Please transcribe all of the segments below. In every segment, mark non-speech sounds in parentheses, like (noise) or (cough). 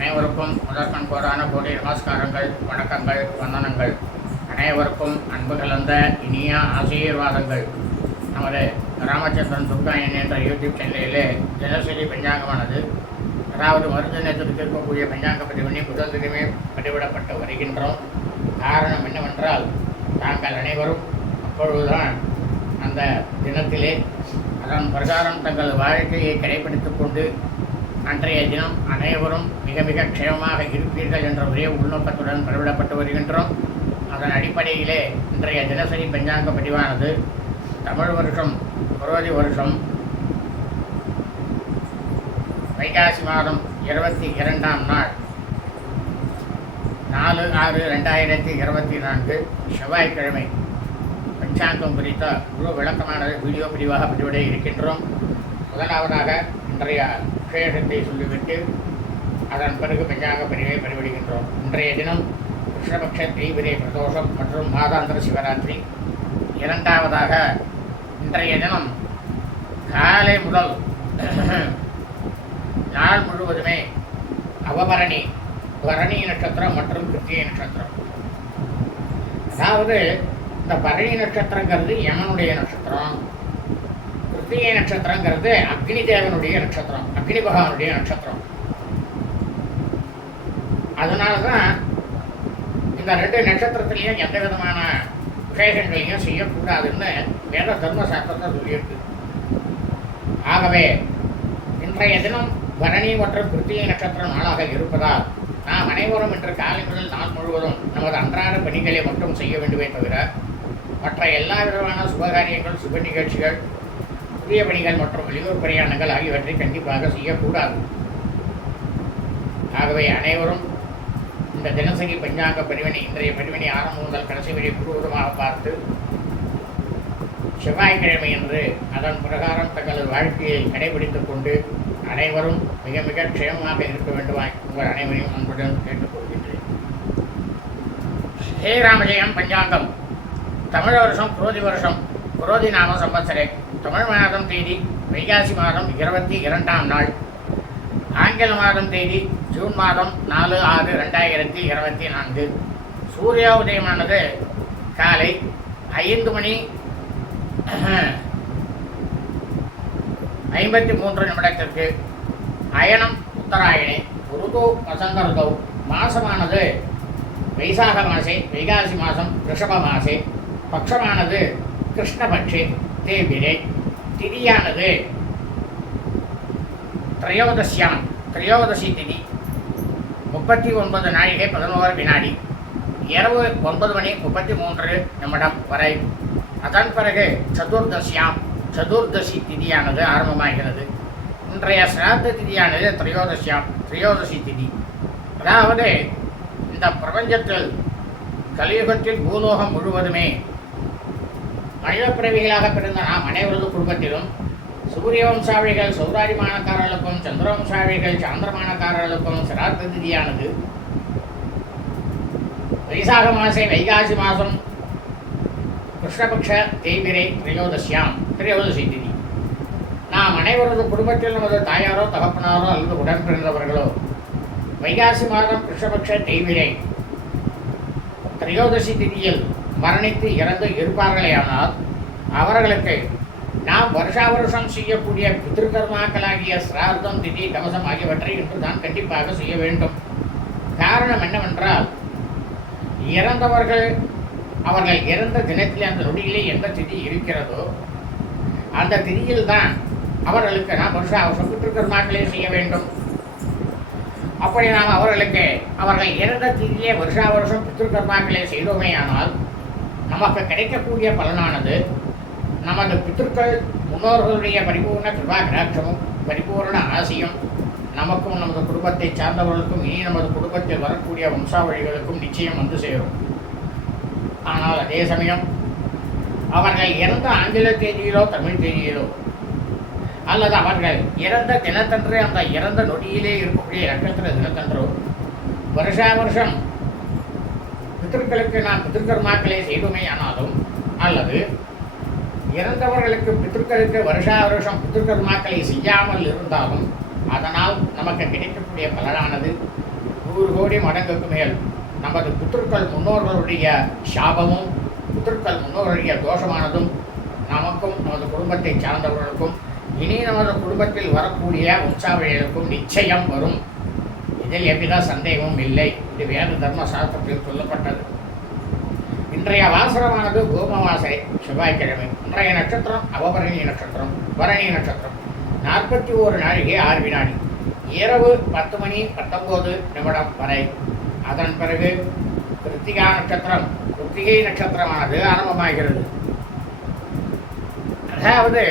அனைவருக்கும் முதற்கண் போரான கோடி நமஸ்காரங்கள் வணக்கங்கள் வந்தனங்கள். அனைவருக்கும் அன்பு கலந்த இனிய ஆசீர்வாதங்கள். நமது ராமச்சந்திரன் துர்காயன் என்ற யூடியூப் சேனலிலே தினசரி பஞ்சாங்கமானது. அதாவது மருந்து இருக்கக்கூடிய பஞ்சாங்க பதிவினை முதல் தினமே பதிவிடப்பட்டு வருகின்றோம். காரணம் என்னவென்றால் தாங்கள் அனைவரும் அப்பொழுதுதான் அந்த தினத்திலே அதன் பிரகாரம் தங்கள் வாழ்க்கையை கடைபிடித்துக் கொண்டு அன்றைய தினம் அனைவரும் மிக மிக க்ஷேமமாக இருப்பீர்கள் என்ற ஒரே உள்நோக்கத்துடன் பதிவிடப்பட்டு வருகின்றோம். அதன் அடிப்படையிலே இன்றைய தினசரி பஞ்சாங்க பதிவானது தமிழ் வருஷம் புரோதி வருஷம் வைகாசி மாதம் இருபத்தி இரண்டாம் நாள் நாலு ஆறு ரெண்டாயிரத்தி இருபத்தி நான்கு செவ்வாய்க்கிழமை. பஞ்சாங்கம் குறித்த முழு விளக்கமானது வீடியோ பிரிவாக பதிவிட இருக்கின்றோம். முதலாவதாக இன்றைய விசேஷத்தை சொல்லிவிட்டு அதன் பிறகு பஞ்சாங்க பதிவை பதிவிடுகின்றோம் இன்றைய தினம் கிருஷ்ணபக்ஷ தீவிரை பிரதோஷம் மற்றும் மாதாந்திர சிவராத்திரி இரண்டாவதாக இன்றைய தினம் காலை முதல் (clears throat) நாள் முழுவதுமே அவபரணி பரணி நட்சத்திரம் மற்றும் கிருத்திகை நட்சத்திரம். அதாவது இந்த பரணி நட்சத்திரங்கிறது யமனுடைய நட்சத்திரம். கிருத்திகை நட்சத்திரங்கிறது அக்னி தேவனுடைய நட்சத்திரம் அக்னி பகவானுடைய நட்சத்திரம். அதனால தான் இந்த ரெண்டு நட்சத்திரத்திலையும் எந்த விதமான விசேஷங்களையும் செய்யக்கூடாதுன்னு வேத தர்ம சாஸ்திரத்தை சொல்லியிருக்கு. ஆகவே இன்றைய தினம் பரணி மற்றும் கிருத்திகை நட்சத்திர நாளாக இருப்பதால் நாம் அனைவரும் இன்று காலை முதல் நாள் முழுவதும் நமது அன்றாட பணிகளை மட்டும் செய்ய வேண்டுமே தவிர மற்ற எல்லா விதமான சுபகாரியங்கள் சுப நிகழ்ச்சிகள் புதிய பணிகள் மற்றும் வெளியூர் பிரயாணங்கள் ஆகியவற்றை கண்டிப்பாக செய்யக்கூடாது. ஆகவே அனைவரும் இந்த தினசரி பஞ்சாங்க பதிவினை இன்றைய பரிவினை ஆரம்பம் முதல் கடைசி வரை முழுவதுமாக பார்த்து செவ்வாய்க்கிழமை என்று அதன் பிரகாரம் தங்களது வாழ்க்கையை கடைபிடித்துக் கொண்டு அனைவரும் மிக மிக க்ஷேமமாக இருக்க வேண்டுமாய் உங்கள் அனைவரையும் அன்புடன் கேட்டுக்கொள்கின்றேன். ஹே ராமஜெயம் பஞ்சாங்கம். தமிழ் வருஷம் குரோதி வருஷம் குரோதி நாம சம்பத்சரே. தமிழ் மாதம் தேதி வைகாசி மாதம் இருபத்தி இரண்டாம் நாள். ஆங்கில மாதம் தேதி ஜூன் மாதம் நாலு ஆறு ரெண்டாயிரத்தி இருபத்தி நான்கு. சூரிய உதயமானது காலை ஐந்து மணி ஐம்பத்தி மூன்று நிமிடத்திற்கு. அயனம் உத்தராயணே ருது வசந்த ருதௌ மாசமானது வைசாக மாசே வைகாசி மாதம் ரிஷப மாசே பட்சமானது கிருஷ்ணபட்சே தேபிரே திதியானது திரையோதசியாம் திரையோதசி திதி. முப்பத்தி ஒன்பது நாழிகை பதினோரு வினாடி இரவு ஒன்பது மணி முப்பத்தி மூன்று நிமிடம் வரை. அதன் பிறகு சதுர்தசியாம் சதுர்தசி திதியானது ஆரம்பமாகிறது. இன்றைய சிராத்த திதியானது திரையோதசியாம் திரையோதசி திதி. அதாவது இந்த பிரபஞ்சத்தில் கலியுகத்தில் பூலோகம் முழுவதுமே மனித பிறவிகளாக பிறந்த நாம் அனைவரது குடும்பத்திலும் சூரிய வம்சாவளிகள் சௌராரிமானக்காரர்களுக்கும் சந்திர வம்சாவளிகள் சாந்திரமானக்காரர்களுக்கும் சிரார்த்த திதியானது. வைசாக மாசே வைகாசி மாதம் கிருஷ்ணபக்ஷ தேய்பிரை திரையோதசியாம் திரையோதசி திதி. நாம் அனைவரது குடும்பத்தில் நமது தாயாரோ தகப்பனாரோ அல்லது உடன் பிறந்தவர்களோ வைகாசி மாதம் கிருஷ்ணபக்ஷ தேய்பிரை திரையோதசி திதியில் மரணித்து இறந்து இருப்பார்களேயானால் அவர்களுக்கு நாம் வருஷா வருஷம் செய்யக்கூடிய பிதிருக்கர்மாக்களாகிய சிரார்த்தம் திதி கவசம் ஆகியவற்றை இன்று தான் கண்டிப்பாக செய்ய வேண்டும். காரணம் என்னவென்றால் இறந்தவர்கள் அவர்கள் இறந்த தினத்தில் அந்த நொடியிலே எந்த திதி இருக்கிறதோ அந்த திதியில் தான் அவர்களுக்கு நாம் வருஷா வருஷம் பித்திருக்கர்மாக்களே செய்ய வேண்டும். அப்படி நாம் அவர்களுக்கு அவர்கள் இறந்த திதியிலே வருஷா வருஷம் பித்திருக்கர்மாக்களே செய்தோமே ஆனால் நமக்கு கிடைக்கக்கூடிய பலனானது நமது பித்திருக்கள் முன்னோர்களுடைய பரிபூர்ண கிருபாகராட்சமும் பரிபூர்ண ஆசையும் நமக்கும் நமது குடும்பத்தை சார்ந்தவர்களுக்கும் இனி நமது குடும்பத்தில் வரக்கூடிய வம்சாவழிகளுக்கும் நிச்சயம் வந்து சேரும். ஆனால் அதே சமயம் அவர்கள் இறந்த ஆங்கில தேதியிலோ தமிழ் தேதியிலோ அல்லது அவர்கள் இறந்த தினத்தன்று அந்த இறந்த நொடியிலே இருக்கக்கூடிய நட்சத்திர தினத்தன்றோ வருஷா வருஷம் பித்திருக்களுக்கு நாம் பித்திருக்கர்மாக்களை செய்துமே ஆனாலும் அல்லது இறந்தவர்களுக்கு பித்திருக்களுக்கு வருஷா வருஷம் பித்திருக்கர்மாக்களை செய்யாமல் இருந்தாலும் அதனால் நமக்கு கிடைக்கக்கூடிய பலனானது நூறு கோடி மடங்குக்கு மேல் நமது புத்திருக்கள் முன்னோர்களுடைய சாபமும் புத்திருக்கள் முன்னோர்களுடைய தோஷமானதும் நமக்கும் நமது குடும்பத்தை சார்ந்தவர்களுக்கும் இனி நமது குடும்பத்தில் வரக்கூடிய உற்சாவிகளுக்கும் நிச்சயம் வரும். இதில் எவ்வித சந்தேகமும் இல்லை. இது வேத தர்ம சாஸ்திரத்தில் சொல்லப்பட்டது. இன்றைய வாசனமானது கோமவாசை செவ்வாய்க்கிழமை. இன்றைய நட்சத்திரம் அவபரணி நட்சத்திரம் பரணி நட்சத்திரம். நாற்பத்தி ஓரு நாழிகை ஆறு வினாடி. இரவு பத்து மணி பத்தொம்போது நிமிடம் வரை. அதன் பிறகு கிருத்திகா நட்சத்திரம் கிருத்திகை நட்சத்திரமானது ஆரம்பமாகிறது. அதாவது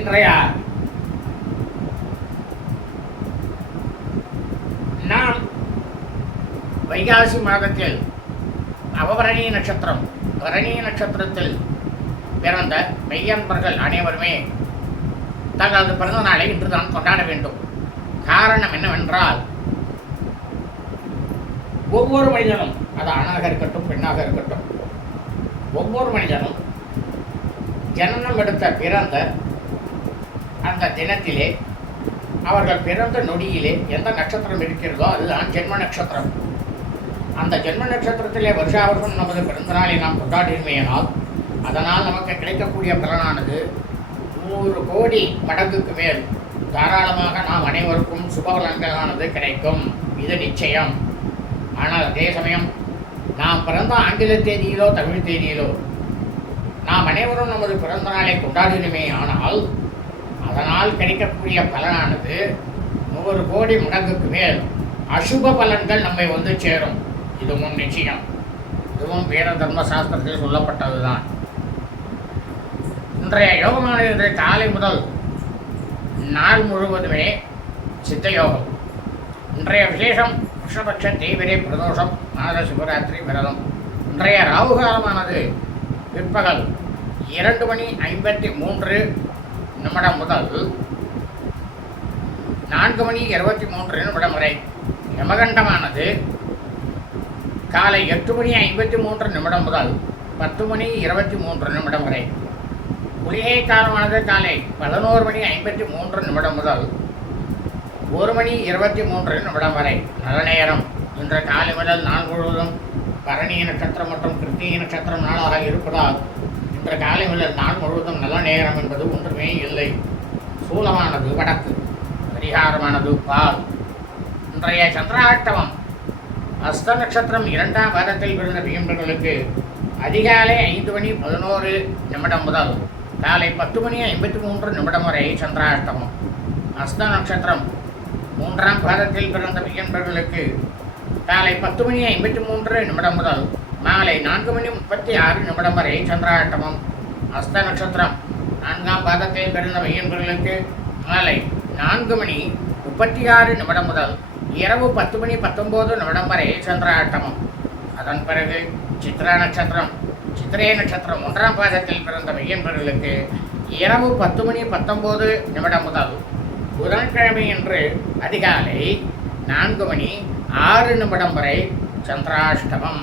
இன்றைய நாம் வைகாசி மாதத்தில் அவபரணி நட்சத்திரம் பரணி நட்சத்திரத்தில் பிறந்த மெய்யன்பர்கள் அனைவருமே தங்களது பிறந்த நாளை இன்றுதான் கொண்டாட வேண்டும். காரணம் என்னவென்றால் ஒவ்வொரு மனிதனும் அது ஆணாக இருக்கட்டும் பெண்ணாக இருக்கட்டும் ஒவ்வொரு மனிதனும் ஜனனம் எடுத்த பிறந்த அந்த தினத்திலே அவர்கள் பிறந்த நொடியிலே எந்த நட்சத்திரம் இருக்கிறதோ அதுதான் ஜென்ம நட்சத்திரம். அந்த ஜென்ம நட்சத்திரத்திலே வருஷா வருஷம் நமது பிறந்தநாளை நாம் கொண்டாடினமையினால் அதனால் நமக்கு கிடைக்கக்கூடிய பலனானது நூறு கோடி மடங்குக்கு மேல் தாராளமாக நாம் அனைவருக்கும் சுபபலன்களானது கிடைக்கும். இது நிச்சயம். ஆனால் அதே சமயம் நாம் பிறந்த ஆங்கில தேதியிலோ தமிழ் தேதியிலோ நாம் அனைவரும் நமது பிறந்த நாளை கொண்டாடினமே ஆனால் அதனால் கிடைக்கக்கூடிய பலனானது நூறு கோடி மடங்குக்கு மேல் அசுப பலன்கள் நம்மை வந்து சேரும். இதுவும் நிச்சயம். இதுவும் வேத தர்ம சாஸ்திரத்தில் சொல்லப்பட்டதுதான். இன்றைய யோகமானது இன்றைய காலை முதல் நாள் முழுவதுமே சித்த யோகம் இன்றைய விசேஷம் கிருஷ்ணபட்ச தேவிரை பிரதோஷம் நாத சிவராத்திரி விரதம். இன்றைய ராகுகாலமானது பிற்பகல் இரண்டு மணி ஐம்பத்தி மூன்று நிமிடம் முதல் நான்கு மணி இருபத்தி மூன்று நிமிடம் வரை யமகண்டமானது காலை எட்டு மணி ஐம்பத்தி மூன்று நிமிடம் முதல் பத்து மணி இருபத்தி மூன்று நிமிடம் வரை. குளிகை காலமானது காலை பதினோரு மணி ஐம்பத்தி மூன்று நிமிடம் முதல் ஒரு மணி இருபத்தி மூன்று நிமிடம் வரை. நல்ல நேரம் இன்று காலை முதல் நாள் முழுவதும் பரணி நட்சத்திரம் மற்றும் கிருத்திகை நட்சத்திரம் நாளாக இருப்பதால் இன்று காலை முதல் நாள் முழுவதும் நல்ல நேரம் என்பது ஒன்றுமே இல்லை. சூலமானது வடக்கு பரிகாரமானது பால். இன்றைய சந்திராட்டமம் அஸ்த நட்சத்திரம் இரண்டாம் வாரத்தில் பிறந்த பிகம்பர்களுக்கு அதிகாலை ஐந்து மணி பதினோரு நிமிடம் முதல் காலை பத்து மணி ஐம்பத்தி மூன்று நிமிடம் வரை சந்திராஷ்டமம். அஸ்த நட்சத்திரம் மூன்றாம் பாதத்தில் பிறந்த பிரியன்பர்களுக்கு காலை பத்து மணி ஐம்பத்தி மூன்று நிமிடம் முதல் மாலை நான்கு மணி முப்பத்தி ஆறு நிமிடம் வரை சந்திராட்டமம். அஸ்த நட்சத்திரம். நான்காம் பாதத்தில் பிறந்த மையன்பர்களுக்கு மாலை நான்கு மணி முப்பத்தி ஆறு நிமிடம் முதல் இரவு பத்து மணி பத்தொம்போது நிமிடம் வரை சந்திராட்டமம். அதன் பிறகு சித்ரா நட்சத்திரம். சித்திரை நட்சத்திரம் ஒன்றாம் பாதத்தில் பிறந்த மையன்பர்களுக்கு இரவு பத்து மணி பத்தொம்போது நிமிடம் முதல் புதன்கிழமை என்று அதிகாலை நான்கு மணி ஆறு நிமிடம் வரை சந்திராஷ்டமம்.